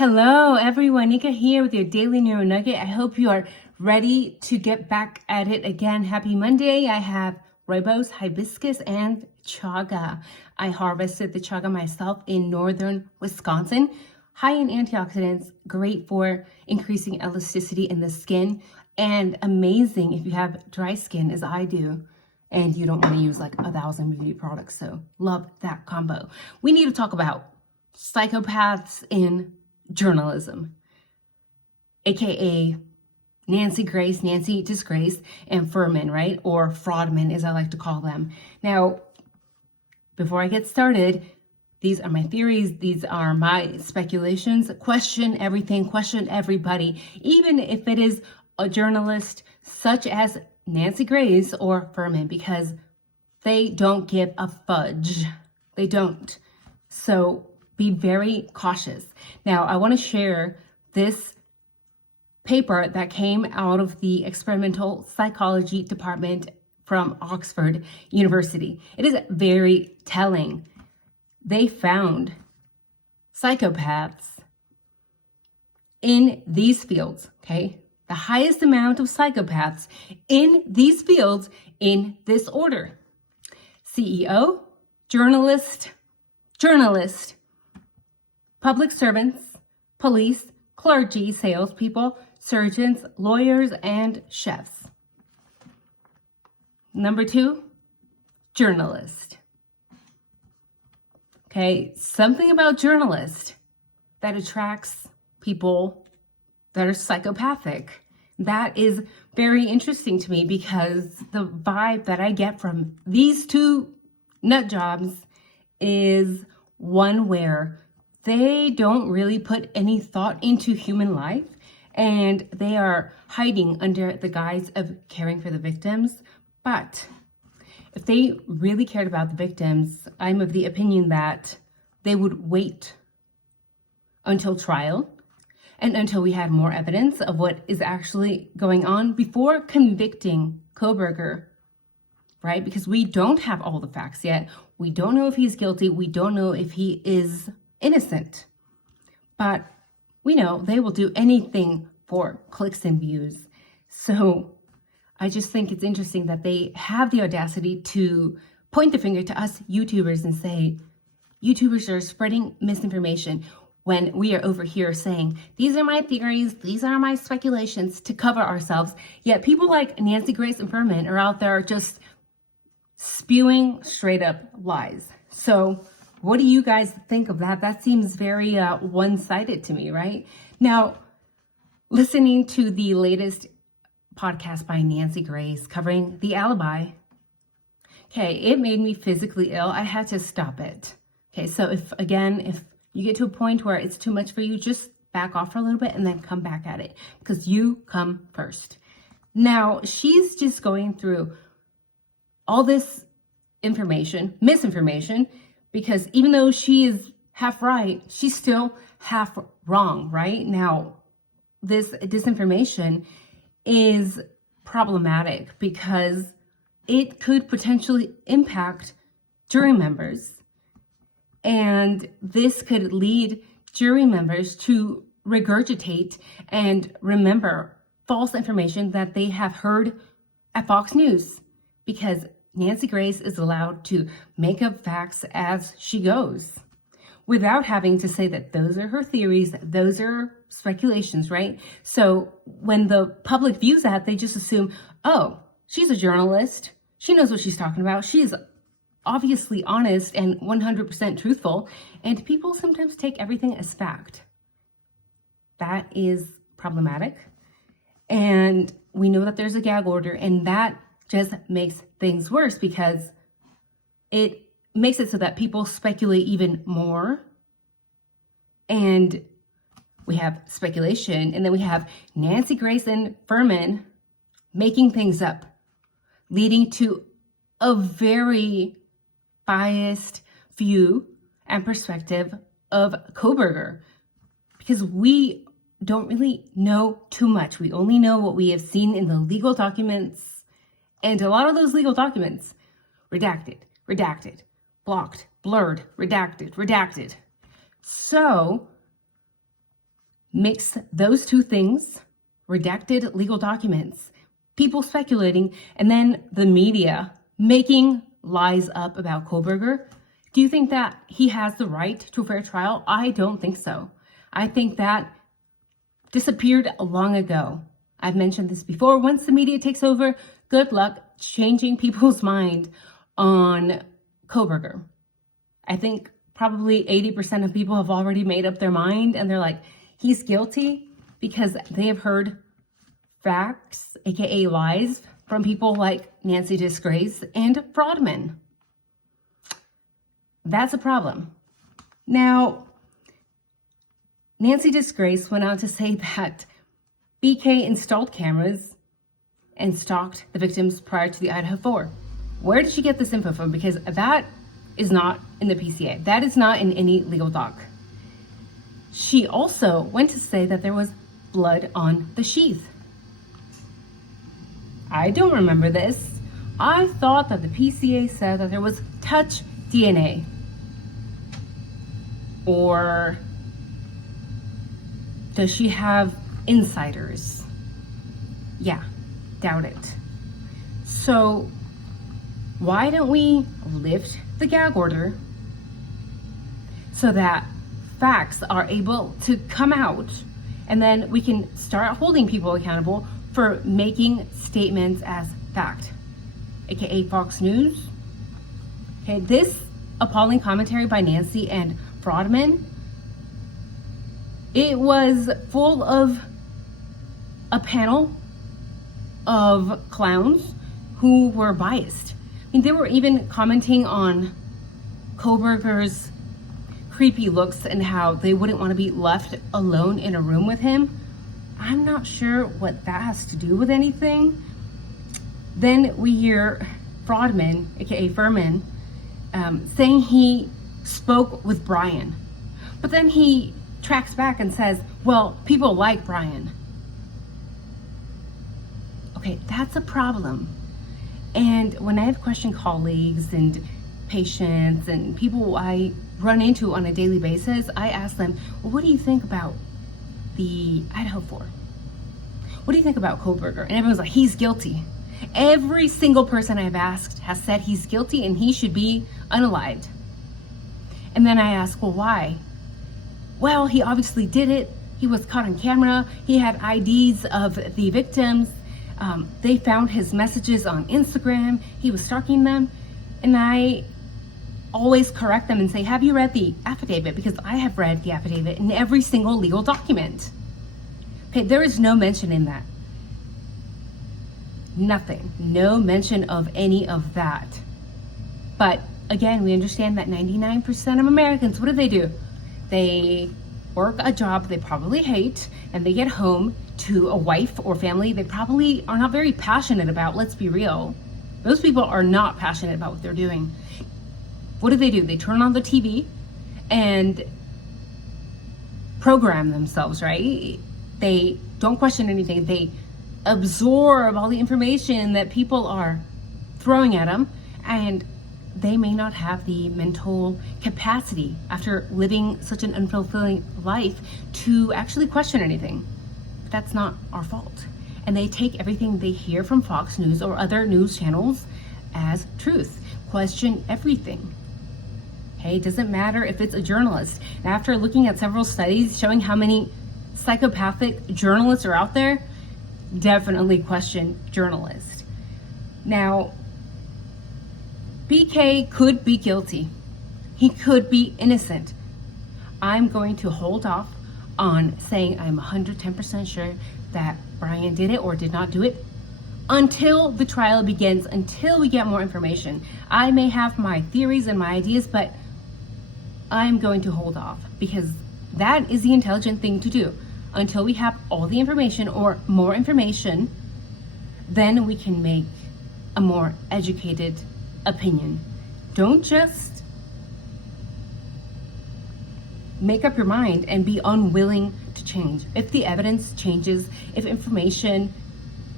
Hello everyone, Nika here with your daily neuro nugget. I hope you are ready to get back at it again. Happy Monday. I have rooibos, hibiscus, and chaga. I harvested the chaga myself in northern Wisconsin. High in antioxidants, great for increasing elasticity in the skin, and amazing if you have dry skin as I do and you don't want to use like 1,000 beauty products. So love that combo. We need to talk about psychopaths in journalism, aka Nancy Grace, Nancy Disgrace, and Fuhrman, right? Or fraudmen, as I like to call them. Now, before I get started, these are my theories. These are my speculations. Question everything, question everybody, even if it is a journalist such as Nancy Grace or Fuhrman, because they don't give a fudge. They don't. So be very cautious. Now, I want to share this paper that came out of the experimental psychology department from Oxford University. It is very telling. They found psychopaths in these fields, okay? The highest amount of psychopaths in these fields in this order: CEO, journalist, public servants, police, clergy, salespeople, surgeons, lawyers, and chefs. Number 2, journalist. Okay, something about journalist that attracts people that are psychopathic. That is very interesting to me because the vibe that I get from these two nut jobs is one where they don't really put any thought into human life, and they are hiding under the guise of caring for the victims. But if they really cared about the victims, I'm of the opinion that they would wait until trial and until we had more evidence of what is actually going on before convicting Kohberger, right? Because we don't have all the facts yet. We don't know if he's guilty. We don't know if he is innocent, but we know they will do anything for clicks and views. So I just think it's interesting that they have the audacity to point the finger to us YouTubers and say, YouTubers are spreading misinformation, when we are over here saying, these are my theories, these are my speculations, to cover ourselves. Yet people like Nancy Grace and Fuhrman are out there just spewing straight up lies. So what do you guys think of that? That seems very one-sided to me, right? Now, listening to the latest podcast by Nancy Grace covering the alibi, okay, it made me physically ill. I had to stop it. Okay, so if you get to a point where it's too much for you, just back off for a little bit and then come back at it, because you come first. Now, she's just going through all this misinformation, because even though she is half right, she's still half wrong, right? Now, this disinformation is problematic because it could potentially impact jury members. And this could lead jury members to regurgitate and remember false information that they have heard at Fox News, because Nancy Grace is allowed to make up facts as she goes without having to say that those are her theories, those are speculations, right? So when the public views that, they just assume, oh, she's a journalist, she knows what she's talking about, she's obviously honest and 100% truthful, and people sometimes take everything as fact. That is problematic, and we know that there's a gag order, and that just makes things worse because it makes it so that people speculate even more, and we have speculation, and then we have Nancy Grace and Fuhrman making things up, leading to a very biased view and perspective of Kohberger, because we don't really know too much. We only know what we have seen in the legal documents, and a lot of those legal documents, redacted, blocked, blurred, redacted. So Mix those two things, redacted legal documents, people speculating, and then the media making lies up about Kohberger. Do you think that he has the right to a fair trial? I don't think so. I think that disappeared long ago. I've mentioned this before. Once the media takes over, good luck changing people's mind on Kohberger. I think probably 80% of people have already made up their mind and they're like, he's guilty, because they have heard facts, aka lies, from people like Nancy Disgrace and Fraudman. That's a problem. Now, Nancy Disgrace went on to say that BK installed cameras and stalked the victims prior to the IDAHO4. Where did she get this info from? Because that is not in the PCA. That is not in any legal doc. She also went to say that there was blood on the sheath. I don't remember this. I thought that the PCA said that there was touch DNA. Or does she have insiders? Yeah, doubt it. So why don't we lift the gag order so that facts are able to come out, and then we can start holding people accountable for making statements as fact, aka Fox News. Okay, this appalling commentary by Nancy and Fraudman, it was full of a panel of clowns who were biased. I mean, they were even commenting on Kohberger's creepy looks and how they wouldn't want to be left alone in a room with him. I'm not sure what that has to do with anything. Then we hear Fraudman, aka Fuhrman, saying he spoke with Brian. But then he tracks back and says, well, people like Brian. Okay, that's a problem. And when I have questioned colleagues and patients and people I run into on a daily basis, I ask them, well, what do you think about the IDAHO4? What do you think about Kohberger? And everyone's like, he's guilty. Every single person I've asked has said he's guilty and he should be unalived. And then I ask, well, why? Well, he obviously did it. He was caught on camera. He had IDs of the victims. They found his messages on Instagram. He was stalking them. And I always correct them and say, have you read the affidavit? Because I have read the affidavit in every single legal document. Okay, there is no mention in that. Nothing. No mention of any of that. But again, we understand that 99% of Americans, what do? They work a job they probably hate, and they get home to a wife or family they probably are not very passionate about. Let's be real. Those people are not passionate about what they're doing. What do? They turn on the TV and program themselves, right? They don't question anything. They absorb all the information that people are throwing at them, and they may not have the mental capacity after living such an unfulfilling life to actually question anything. But that's not our fault. And they take everything they hear from Fox News or other news channels as truth. Question everything. Okay, it doesn't matter if it's a journalist. And after looking at several studies showing how many psychopathic journalists are out there, definitely question journalists. Now, BK could be guilty. He could be innocent. I'm going to hold off on saying I'm 110% sure that Brian did it or did not do it until the trial begins, until we get more information. I may have my theories and my ideas, but I'm going to hold off because that is the intelligent thing to do. Until we have all the information or more information, then we can make a more educated opinion. Don't just make up your mind and be unwilling to change. If the evidence changes, if information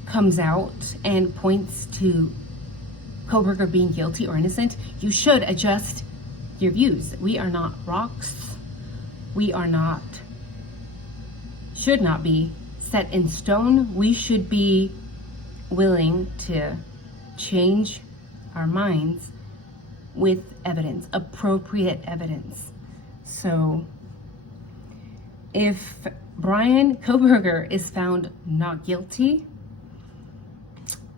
comes out and points to Kohberger being guilty or innocent, you should adjust your views. We are not rocks. We are not should not be set in stone. We should be willing to change our minds with evidence, appropriate evidence. So if Bryan Kohberger is found not guilty,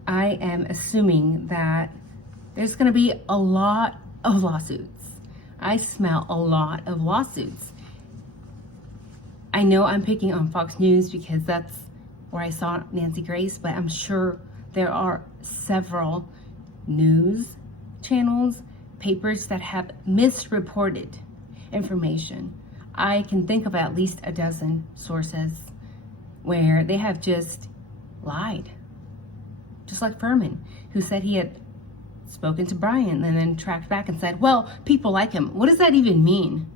I am assuming that there's going to be a lot of lawsuits. I smell a lot of lawsuits. I know I'm picking on Fox News because that's where I saw Nancy Grace, but I'm sure there are several news channels, papers that have misreported information. I can think of at least a dozen sources where they have just lied. Just like Fuhrman, who said he had spoken to Bryan and then tracked back and said, well, people like him. What does that even mean?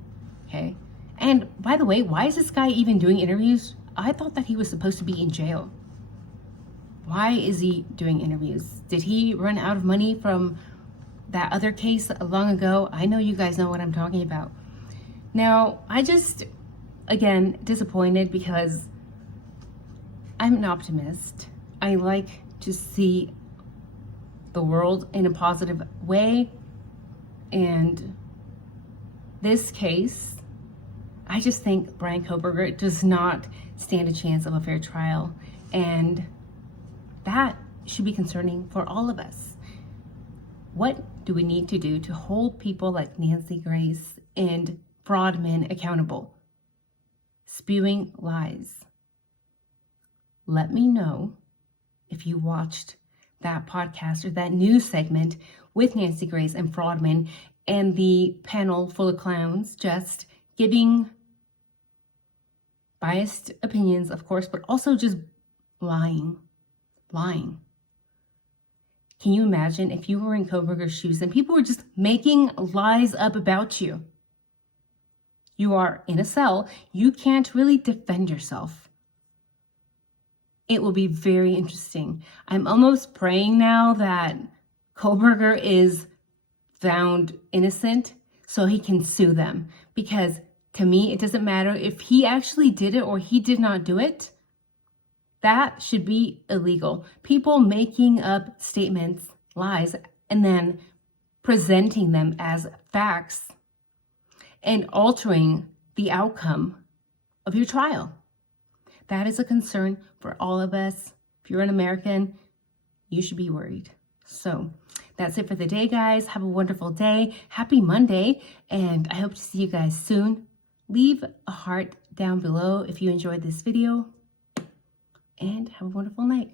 Okay. And by the way, why is this guy even doing interviews? I thought that he was supposed to be in jail. Why is he doing interviews? Did he run out of money from that other case long ago? I know you guys know what I'm talking about. Now, I just, again, disappointed because I'm an optimist. I like to see the world in a positive way. And this case, I just think Bryan Kohberger does not stand a chance of a fair trial. And that should be concerning for all of us. What do we need to do to hold people like Nancy Grace and fraudmen accountable? Spewing lies. Let me know if you watched that podcast or that news segment with Nancy Grace and fraudmen and the panel full of clowns just giving biased opinions, of course, but also just lying. Can you imagine if you were in Kohberger's shoes and people were just making lies up about you? You are in a cell. You can't really defend yourself. It will be very interesting. I'm almost praying now that Kohberger is found innocent so he can sue them. Because to me, it doesn't matter if he actually did it or he did not do it. That should be illegal. People making up statements, lies, and then presenting them as facts and altering the outcome of your trial. That is a concern for all of us. If you're an American, you should be worried. So that's it for the day, guys. Have a wonderful day. Happy Monday. And I hope to see you guys soon. Leave a heart down below if you enjoyed this video. And have a wonderful night.